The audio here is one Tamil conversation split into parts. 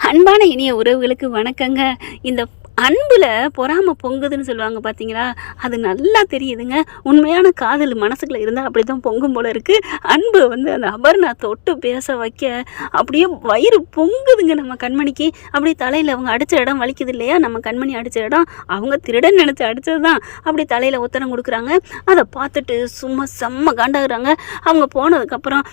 அன்பான இனிய உறவுகளுக்கு வணக்கங்க. இந்த அன்புல பொறாம பொங்குதுன்னு சொல்லுவாங்க பார்த்தீங்களா? அது நல்லா தெரியுதுங்க. உண்மையான காதல் மனசுக்குள்ள இருந்தா அப்படிதான் பொங்கும் போல இருக்கு. அன்பு வந்து அந்த அபர்ணா தொட்டு பேச வைக்க அப்படியே வயிறு பொங்குதுங்க நம்ம கண்மணிக்கு. அப்படியே தலையில அவங்க அடிச்ச இடம் வலிக்குது இல்லையா? நம்ம கண்மணி அடிச்ச இடம் அவங்க திருடன் நினைச்சு அடிச்சது தான். அப்படியே தலையில ஒத்தடம் கொடுக்குறாங்க. அதை பார்த்துட்டு சும்மா செம்ம காண்டாகுறாங்க. அவங்க போனதுக்கப்புறம்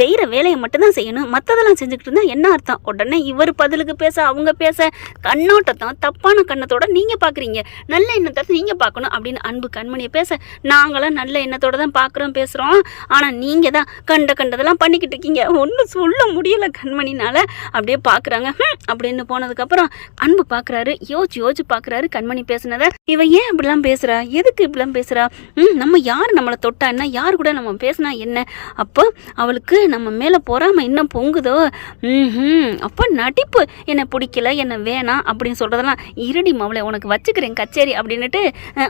செய்கிற வேலையை மட்டும்தான் செய்யணும், மற்றதெல்லாம் செஞ்சுக்கிட்டு இருந்தால் என்ன அர்த்தம்? உடனே இவர் பதிலுக்கு பேச அவங்க பேச கண்ணோட்டத்தான் தப்பான கண்ணத்தோட நீங்கள் பார்க்குறீங்க, நல்ல எண்ணத்தை நீங்கள் பார்க்கணும் அப்படின்னு அன்பு கண்மணியை பேச, நாங்களாம் நல்ல எண்ணத்தோட தான் பார்க்குறோம் பேசுகிறோம், ஆனால் நீங்கள் தான் கண்டதெல்லாம் பண்ணிக்கிட்டு இருக்கீங்க. ஒன்றும் சொல்ல முடியலை கண்மணினால. அப்படியே பார்க்குறாங்க. அப்படின்னு போனதுக்கப்புறம் அன்பு பார்க்குறாரு, யோசிச்சு பார்க்குறாரு கண்மணி பேசுனதை. இவன் ஏன் இப்படிலாம் பேசுகிறா, எதுக்கு இப்படிலாம் பேசுகிறா, நம்ம யார் நம்மளை தொட்டா என்ன, யார் கூட நம்ம பேசினா என்ன, அப்போ அவளுக்கு நம்ம மேலே பொறாம இன்னும் பொங்குதோ, அப்போ நடிப்பு என்னை பிடிக்கல என்ன வேணாம் அப்படின்னு சொல்கிறதெல்லாம் இருடி மவளை உனக்கு வச்சுக்கிறேன் கச்சேரி அப்படின்னுட்டு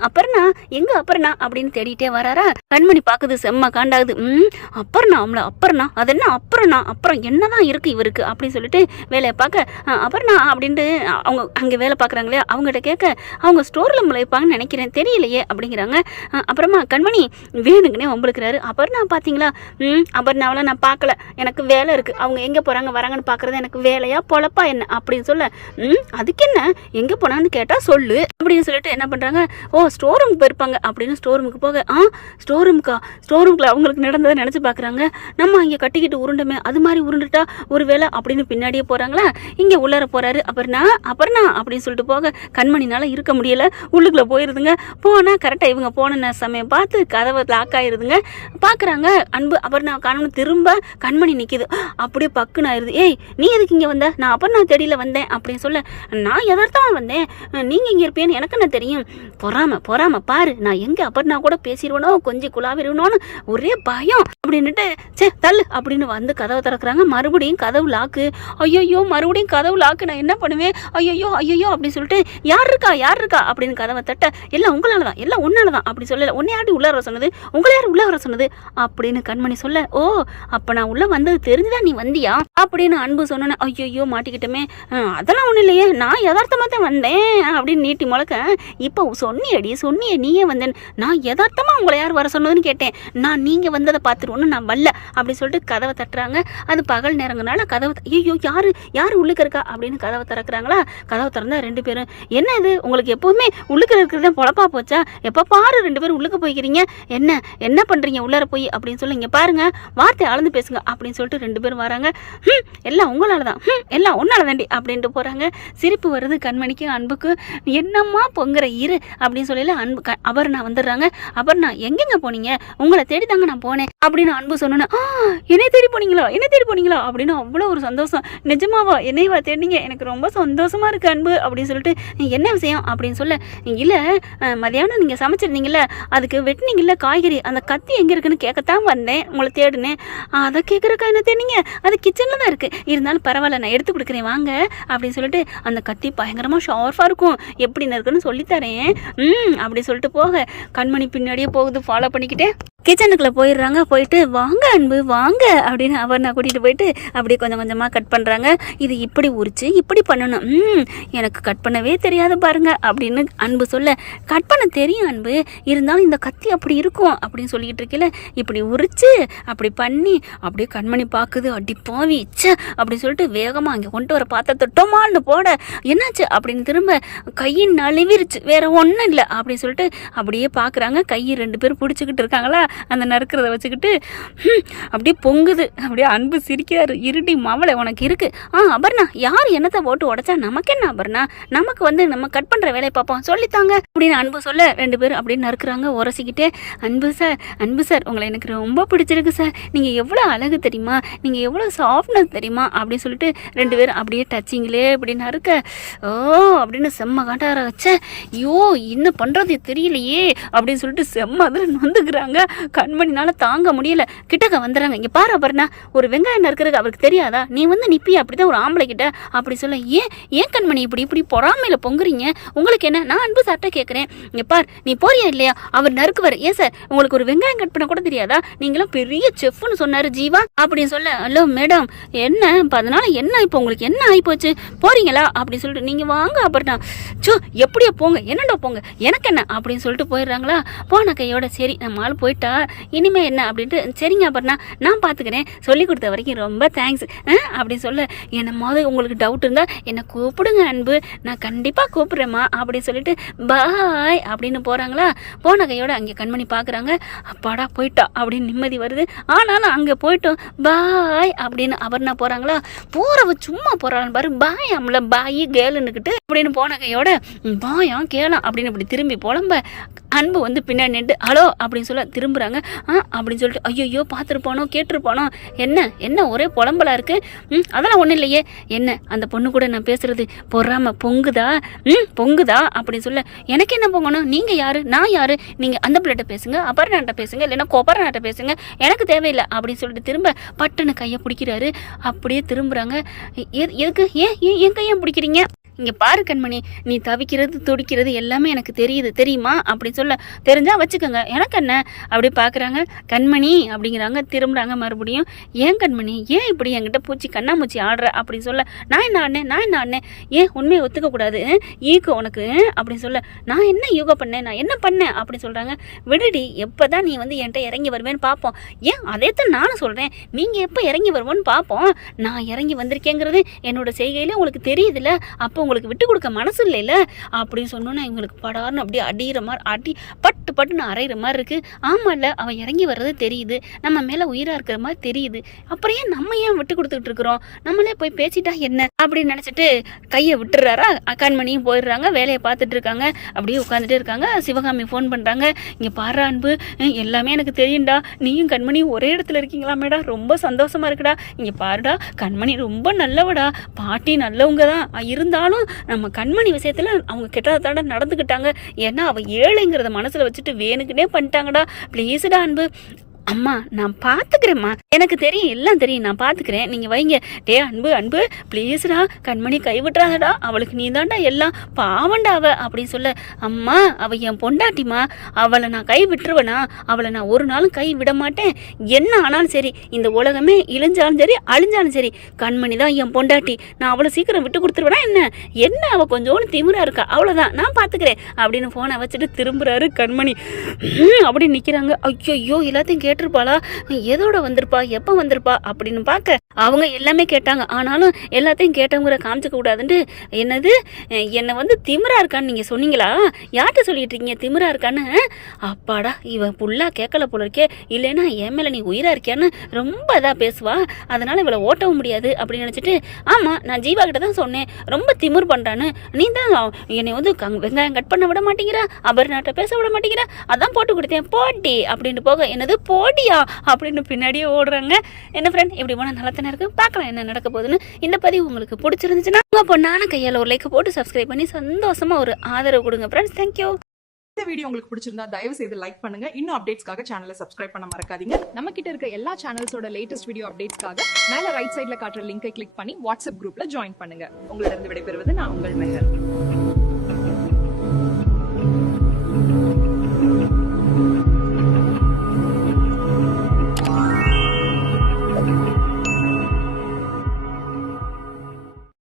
அப்புறம்னா எங்க அப்புறம்னா அப்படின்னு தேடிட்டே வராரா. கண்மணி பார்க்குது, செம்ம காண்டாகுது. அப்புறம்னா அவளை அப்புறம்னா அது என்ன அப்புறம்னா, அப்புறம் என்னதான் இருக்கு இவருக்கு அப்படின்னு சொல்லிட்டு வேலையை பார்க்க அப்புறம்னா அப்படின்ட்டு அவங்க அங்கே வேலை பார்க்குறாங்களே அவங்ககிட்ட கேட்க, அவங்க ஸ்டோரில் முளைப்பாங்கன்னு நினைக்கிறேன் தெரியலையே அப்படிங்கிறாங்க. அப்புறமா கண்மணி வேணுங்கன்னே வம்பளுக்கிறாரு. அப்புறம்னா பார்த்தீங்களா, அப்புறம்னாவெல்லாம் நான் பார்க்கல, எனக்கு வேலை இருக்குது, அவங்க எங்கே போகிறாங்க வராங்கன்னு பார்க்குறது எனக்கு வேலையா பொழப்பா என்ன அப்படின்னு சொல்ல, அதுக்கு என்ன எங்கே போனான்னு கேட்டால் சொல்லு அப்படின்னு சொல்லிட்டு என்ன பண்ணுறாங்க, ஸ்டோர் ரூமுக்கு போயிருப்பாங்க அப்படின்னு ஸ்டோர் ரூமுக்கு போக, ஸ்டோர் ரூமுக்குள்ள அவங்களுக்கு நடந்ததை நினச்சி பார்க்குறாங்க. நம்ம இங்கே கட்டிக்கிட்டு உருண்டமே அது மாதிரி உருண்டுட்டா ஒரு வேலை அப்படின்னு பின்னாடியே போகிறாங்களா. இங்கே உள்ளார போகிறாரு. அப்புறம்னா அப்படின்னு சொல்லிட்டு போக கண்மணினால இருக்க முடியலை, உள்ளுக்குள்ளே போயிருதுங்க. போனால் கரெக்டாக இவங்க போன சமயம் பார்த்து கதவை லாக் ஆயிருதுங்க. பார்க்குறாங்க அன்பு அப்புறம் காணணும், திரும்ப கண்மணி நிற்கிது. அப்படியே பக்குன்னு ஆயிடுது. ஏய் நீ எதுக்கு இங்கே வந்த, நான் அப்புறம் தெரியல வந்தேன் அப்படின்னு சொல்ல, நான் எதார்த்தமாக வந்தேன், நீங்கள் இங்கே இருப்பேன்னு எனக்கு என்ன தெரியும், பொறாம பாரு, நான் எங்கே அப்புறம் கூட பேசிடுவேனோ கொஞ்சம் குழாவிடுவேனோன்னு ஒரே பயம் அப்படின்னுட்டு சே தள்ளு அப்படின்னு வந்து கதவை திறக்கிறாங்க. மறுபடியும் கதவு லாக்கு. ஐயோ மறுபடியும் கதவு லாக்கு, நான் என்ன பண்ணுவேன், ஐயோ அப்படின்னு சொல்லிட்டு யார் இருக்கா அப்படின்னு கதவை தட்ட, எல்லாம் உங்களால தான், எல்லாம் உன்னால தான் அப்படி சொல்லல, உன்னை யாரு உள்ள வர சொன்னது, உங்களை யார் உள்ள வர சொன்னது அப்படின்னு கண்மணி சொல்ல, அப்போ நான் உள்ள வந்தது தெரிஞ்சுதான் நீ வந்தியா அப்படின்னு அன்பு சொன்னேன். ஐயோ மாட்டிக்கிட்டோமே, அதெல்லாம் ஒன்றும் இல்லையே, நான் யதார்த்தமாக தான் வந்தேன் அப்படின்னு நீட்டி முழக்க, இப்போ சொன்னியே நீயே வந்தேன், நான் யதார்த்தமாக உங்களை யார் வர சொன்னதுன்னு கேட்டேன், நான் நீங்கள் வந்ததை பார்த்துருவோன்னு நான் வரல அப்படி சொல்லிட்டு கதவை தட்டுறாங்க. அது பகல் நேரங்கனால கதவை, ஐயோ யார் உள்ளுக்கு இருக்கா அப்படின்னு கதவை திறக்கிறாங்களா. கதவை திறந்தா ரெண்டு பேரும், என்ன இது உங்களுக்கு எப்போவுமே உள்ளுக்கு இருக்கிறத பொழப்பா போச்சா, எப்போ பாரு ரெண்டு பேரும் உள்ளுக்கு போய்க்கிறீங்க, என்ன பண்ணுறீங்க உள்ளார போய் அப்படின்னு சொல்லி, இங்கே பாருங்க வார்த்தை அளந்து பேசுங்க அப்படின்னு சொல்லிட்டு ரெண்டு பேரும் வராங்க. எல்லாம் உங்களால தான், எல்லாம் உன்னால தாண்டி அப்படின்ட்டு போகிறாங்க. சிரிப்பு வருது கண்மணிக்கு அன்புக்கு. என்னம்மா பொங்குற இரு அப்படின்னு சொல்லல அன்பு அபர்ணா வந்துடுறாங்க. அபர்ணா எங்கெங்க போனீங்க, உங்களை தேடி தாங்க நான் போனேன் அப்படின்னு அன்பு சொன்னோன்னா, என்னை தேடி போனீங்களா அப்படின்னு அவ்வளோ ஒரு சந்தோஷம். நிஜமாவா என்னையவா தேடிங்க, எனக்கு ரொம்ப சந்தோஷமா இருக்கு அன்பு அப்படின்னு சொல்லிட்டு, என்ன விஷயம் அப்படின்னு சொல்ல, இல்லை மதியானம் நீங்கள் சமைச்சிருந்தீங்கல்ல, அதுக்கு வெட்டினீங்கல்ல காய்கறி, அந்த கத்தி எங்கே இருக்குன்னு கேட்கத்தான் வந்தேன், உங்களை தேடுனேன், அதை கேட்குறக்கா என்ன தேடிங்க, அது கிச்சனில் தான் இருக்குது, இருந்தாலும் பரவாயில்ல நான் எடுத்து கொடுக்குறேன் வாங்க அப்படின்னு சொல்லிட்டு, அந்த கத்தி பயங்கரமாக ஷார்ப்பாக இருக்கும், எப்படின்னு இருக்குன்னு சொல்லித்தரேன் அப்படி சொல்லிட்டு போக கண்மணி பின்னாடியே போகுது ஃபாலோ பண்ணிக்கிட்டே. கிச்சனுக்குள்ளே போயிடுறாங்க. போயிட்டு வாங்க அன்பு வாங்க அப்படின்னு அவர் நான் கூட்டிகிட்டு போயிட்டு அப்படியே கொஞ்சம் கொஞ்சமாக கட் பண்ணுறாங்க. இது இப்படி உரிச்சு இப்படி பண்ணணும், எனக்கு கட் பண்ணவே தெரியாது பாருங்க அப்படின்னு அன்பு சொல்ல, கட் பண்ண தெரியும் அன்பு, இருந்தாலும் இந்த கத்தி அப்படி இருக்கும் அப்படின்னு சொல்லிக்கிட்டு இருக்கல, இப்படி உரிச்சு அப்படி பண்ணி அப்படியே கண்மணி பார்க்குது. அடி பாவி ச்சே அப்படின்னு சொல்லிட்டு வேகமாக அங்கே கொண்டு வர பாத்திரத்தை டொமால்னு போட, என்னாச்சு அப்படின்னு திரும்ப கையின் நழுவிருச்சு, வேற ஒன்றும் இல்லை அப்படின்னு சொல்லிட்டு அப்படியே பார்க்குறாங்க. கையை ரெண்டு பேரும் பிடிச்சிக்கிட்டு இருக்காங்களா, அந்த நறுக்கிறத வச்சுக்கிட்டு அப்படியே பொங்குது. அப்படியே அன்பு சிரிக்கிறாரு. இருடி மவளை உனக்கு இருக்கு, அபர்ணா யார் என்னத்தை போட்டு உடைச்சா நமக்கு என்ன அபர்ணா, நமக்கு வந்து நம்ம கட் பண்ணுற வேலையை பார்ப்போம் சொல்லித்தாங்க அப்படின்னு அன்பு சொல்ல, ரெண்டு பேரும் அப்படியே நறுக்குறாங்க உரசிக்கிட்டே. அன்பு சார் உங்களை எனக்கு ரொம்ப பிடிச்சிருக்கு சார், நீங்கள் எவ்வளோ அழகு தெரியுமா, நீங்கள் எவ்வளோ சாஃப்ட்னஸ் தெரியுமா அப்படின்னு சொல்லிட்டு ரெண்டு பேரும் அப்படியே டச்சிங்களே அப்படின்னு நறுக்க, அப்படின்னு செம்ம காட்டார வச்ச, ஐயோ என்ன பண்ணுறது தெரியலையே அப்படின்னு சொல்லிட்டு செம்ம அதில் வந்துக்கிறாங்க. கண்மணினால தாங்க முடியல. கிட்டக்க வந்துடுறாங்க. இங்கே பாரு அபர்ணா, ஒரு வெங்காயம் நறுக்கிறது அவருக்கு தெரியாதா? நீ வந்து நிப்பி அப்படிதான் ஒரு ஆம்பளை கிட்ட அப்படி சொல்ல. ஏன் கண்மணி இப்படி பொறாமையில பொங்குறீங்க? உங்களுக்கு என்ன? நான் அன்பு சார்ட்ட கேட்குறேன். இங்கே பார், நீ போறியா இல்லையா? அவர் நறுக்குவார். ஏன் சார் உங்களுக்கு ஒரு வெங்காயம் கட் பண்ண கூட தெரியாதா? நீங்களும் பெரிய செஃப்னு சொன்னாரு ஜீவா அப்படின்னு சொல்ல. ஹலோ மேடம், என்ன அதனால என்ன இப்போ உங்களுக்கு என்ன ஆகிப்போச்சு? போறீங்களா அப்படின்னு சொல்லிட்டு நீங்கள் வாங்க அபர்ணா. சோ எப்படியோ போங்க, என்னடா போங்க, எனக்கு என்ன அப்படின்னு சொல்லிட்டு போயிடுறாங்களா. போன கையோட சரி நம்ம ஆள் போயிட்டா இனிமே என்ன அப்படின்ட்டு, சரிங்க அபர்ணா நான் பார்த்துக்கிறேன், சொல்லி கொடுத்த வரைக்கும் ரொம்ப தேங்க்ஸ் அப்படின்னு சொல்ல. என்ன மாதிரி உங்களுக்கு டவுட் இருந்தால் என்னை கூப்பிடுங்க அன்பு, நான் கண்டிப்பாக கூப்பிட்றேம்மா அப்படின்னு சொல்லிட்டு பாய் அப்படின்னு போகிறாங்களா. போன கையோட அங்கே கண்மணி பார்க்குறாங்க. அப்பாடா போயிட்டா அப்படின்னு நிம்மதி வருது. ஆனாலும் அங்கே போயிட்டோம் பாய் அப்படின்னு அபர்ணா போகிறாங்களா. போகிறவ சும்மா போகிறான்னு பாரு, பாய் அம்மல பாய் கேளுன்னுக்கிட்டு அப்படின்னு போன கையோட பாயா கேளாம் அப்படின்னு இப்படி திரும்பி புலம்ப. அன்பு வந்து பின்னாடி நின்று ஹலோ அப்படின்னு சொல்ல திரும்புகிறாங்க. அப்படின்னு சொல்லிட்டு ஐயோ பார்த்துருப்பானோ கேட்டிருப்பானோ, என்ன ஒரே புலம்பலா இருக்கு. அதெல்லாம் ஒன்றும் இல்லையே. என்ன அந்த பொண்ணு கூட நான் பேசுறது பொறாம பொங்குதா அப்படின்னு சொல்ல. எனக்கு என்ன பொங்கணும்? நீங்கள் யாரு நான் யாரு? நீங்கள் அந்த பிள்ளைகிட்ட பேசுங்க, அபர்ணாட்ட பேசுங்க, இல்லைன்னா கொபர்ணாட்ட பேசுங்க, எனக்கு தேவையில்லை அப்படின்னு சொல்லிட்டு திரும்ப பட்டுன்னு கையை பிடிக்கிறாரு. அப்படியே திரும்புகிறாங்க. எதுக்கு என் கையை பிடிக்கிறீங்க? இங்கே பாரு கண்மணி, நீ தவிக்கிறது துடிக்கிறது எல்லாமே எனக்கு தெரியுமா அப்படின்னு சொல்ல. தெரிஞ்சா வச்சுக்கோங்க, எனக்கு என்ன அப்படி பார்க்குறாங்க. கண்மணி அப்படிங்கிறாங்க. திரும்புகிறாங்க மறுபடியும். ஏன் கண்மணி, ஏன் இப்படி என்கிட்ட கண்ணாமூச்சி ஆடுற அப்படின்னு சொல்ல. நான் என்ன ஆடினேன்? ஏன் உண்மையை ஒத்துக்கக்கூடாது? ஈகோ உனக்கு அப்படின்னு சொல்ல. நான் என்ன யோகா பண்ணேன்? நான் என்ன பண்ணேன் அப்படின்னு சொல்கிறாங்க. விடுடி, எப்போ தான் நீ வந்து என்கிட்ட இறங்கி வருவேன்னு பார்ப்போம். ஏன் அதைத்தான் நானும் சொல்கிறேன், நீங்கள் எப்போ இறங்கி வருவோன்னு பார்ப்போம். நான் இறங்கி வந்திருக்கேங்கிறது என்னோட செய்கையிலே உங்களுக்கு தெரியுதுல்ல, அப்போ உங்களுக்கு விட்டு கொடுக்க மனசு இல்லைல்ல அப்படின்னு சொன்னோன்னா இவங்களுக்கு படார்னு அப்படியே அடிகிற மாதிரி பட்டுன்னு அரைகிற மாதிரி இருக்கு. ஆமாம்ல, அவன் இறங்கி வர்றது தெரியுது, நம்ம மேலே உயிராக இருக்கிற மாதிரி தெரியுது, அப்புறம் ஏன் நம்ம ஏன் விட்டு கொடுத்துட்டு இருக்கிறோம்? நம்மளே போய் பேசிட்டா என்ன அப்படின்னு நினச்சிட்டு கையை விட்டுறாரா. கண்மணியும் போயிடுறாங்க, வேலையை பார்த்துட்டு இருக்காங்க. அப்படியே உட்காந்துட்டே இருக்காங்க. சிவகாமி ஃபோன் பண்ணுறாங்க. இங்கே பாரு அன்பு, எல்லாமே எனக்கு தெரியும்டா, நீயும் கண்மணியும் ஒரே இடத்துல இருக்கீங்களா மேடா, ரொம்ப சந்தோஷமா இருக்குடா. இங்கே பாருடா, கண்மணி ரொம்ப நல்லவடா, பாட்டி நல்லவங்க தான், இருந்தாலும் நம்ம கண்மணி விஷயத்தில் அவங்க கெட்டதாட நடந்துக்கிட்டாங்க. ஏன்னா அவள் ஏழைங்கிறத மனசில் வச்சுட்டு வேணுக்குன்னே பண்ணிட்டாங்கடா. ப்ளீஸ்டா அன்பு, அம்மா நான் பார்த்துக்கிறேம்மா, எனக்கு தெரியும், எல்லாம் தெரியும், நான் பார்த்துக்கிறேன், நீங்கள் வைங்க. டே அன்பு ப்ளீஸ்டா, கண்மணி கைவிட்டுறாதடா, அவளுக்கு நீ தாண்டா எல்லாம், பாவண்டா அவ அப்படின்னு சொல்ல. அம்மா அவள் என் பொண்டாட்டிம்மா, அவளை நான் கை விட்டுருவேனா? அவளை நான் ஒரு நாளும் கை விட மாட்டேன். என்ன ஆனாலும் சரி, இந்த உலகமே இழிஞ்சாலும் சரி அழிஞ்சாலும் சரி, கண்மணி தான் என் பொண்டாட்டி. நான் அவளை சீக்கிரம் விட்டு கொடுத்துருவேனா என்ன அவள் கொஞ்சோன்னு திமிரா இருக்கா, அவ்வளோதான், நான் பார்த்துக்கிறேன் அப்படின்னு ஃபோனை வச்சுட்டு திரும்புறாரு கண்மணி. அப்படின்னு நிற்கிறாங்க. ஐயோ எல்லாத்தையும் கேட்டிருப்பாளா, எதோட வந்திருப்பா, எப்போ வந்திருப்பா அப்படின்னு பார்க்க அவங்க எல்லாமே கேட்டாங்க. ஆனாலும் எல்லாத்தையும் கேட்டவங்கிற காமிச்சிக்க கூடாதுன்ட்டு, என்னது என்னை வந்து திமிரா இருக்கான்னு நீங்கள் சொன்னீங்களா? யார்கிட்ட சொல்லிட்டு இருக்கீங்க திமிரா இருக்கான்னு? அப்பாடா, இவன் புல்லா கேட்கல போல இருக்கே, இல்லைன்னா என் மேலே நீ உயிராக இருக்கியான்னு ரொம்ப இதாக பேசுவா, அதனால் இவளை ஓட்டவும் முடியாது அப்படின்னு நினச்சிட்டு, ஆமாம் நான் ஜீவா கிட்ட தான் சொன்னேன், ரொம்ப திமிர் பண்ணுறான்னு, நீ தான் என்னை வந்து வெங்காயம் கட் பண்ண விட மாட்டேங்கிற, அபர்ணாட்ட பேச விட மாட்டேங்கிற, அதான் போட்டு கொடுத்தேன் போட்டி அப்படின்ட்டு போக, என்னது போட்டியா அப்படின்னு பின்னாடியே ஓடுறாங்க. என்ன ஃப்ரெண்ட், இப்படி போனால் நல்லா தானே இருக்கு. பார்க்கலாம் என்ன நடக்க போகுதுன்னு. இந்த பதிவு உங்களுக்கு பிடிச்சிருந்துச்சுன்னா உங்கள் பொண்ணான கையால் ஒரு லைக் போட்டு சப்ஸ்கிரைப் பண்ணி சந்தோஷமா ஒரு ஆதரவு கொடுங்க ஃப்ரெண்ட்ஸ். தேங்க்யூ. இந்த வீடியோ உங்களுக்கு பிடிச்சிருந்தா தயவு செய்து லைக் பண்ணுங்க. இன்னும் அப்டேட்ஸ்க்காக சேனலை சப்ஸ்கிரைப் பண்ண மறக்காதீங்க. நம்ம கிட்ட இருக்க எல்லா சேனல்ஸோட லேட்டஸ்ட் வீடியோ அப்டேட்ஸ்க்காக மேல ரைட் சைட்ல காட்டுற லிங்கை கிளிக் பண்ணி வாட்ஸ்அப் குரூப்ல ஜாயின் பண்ணுங்க. உங்களிடம் விடைபெறுவது நான் உங்கள் மெஹர்.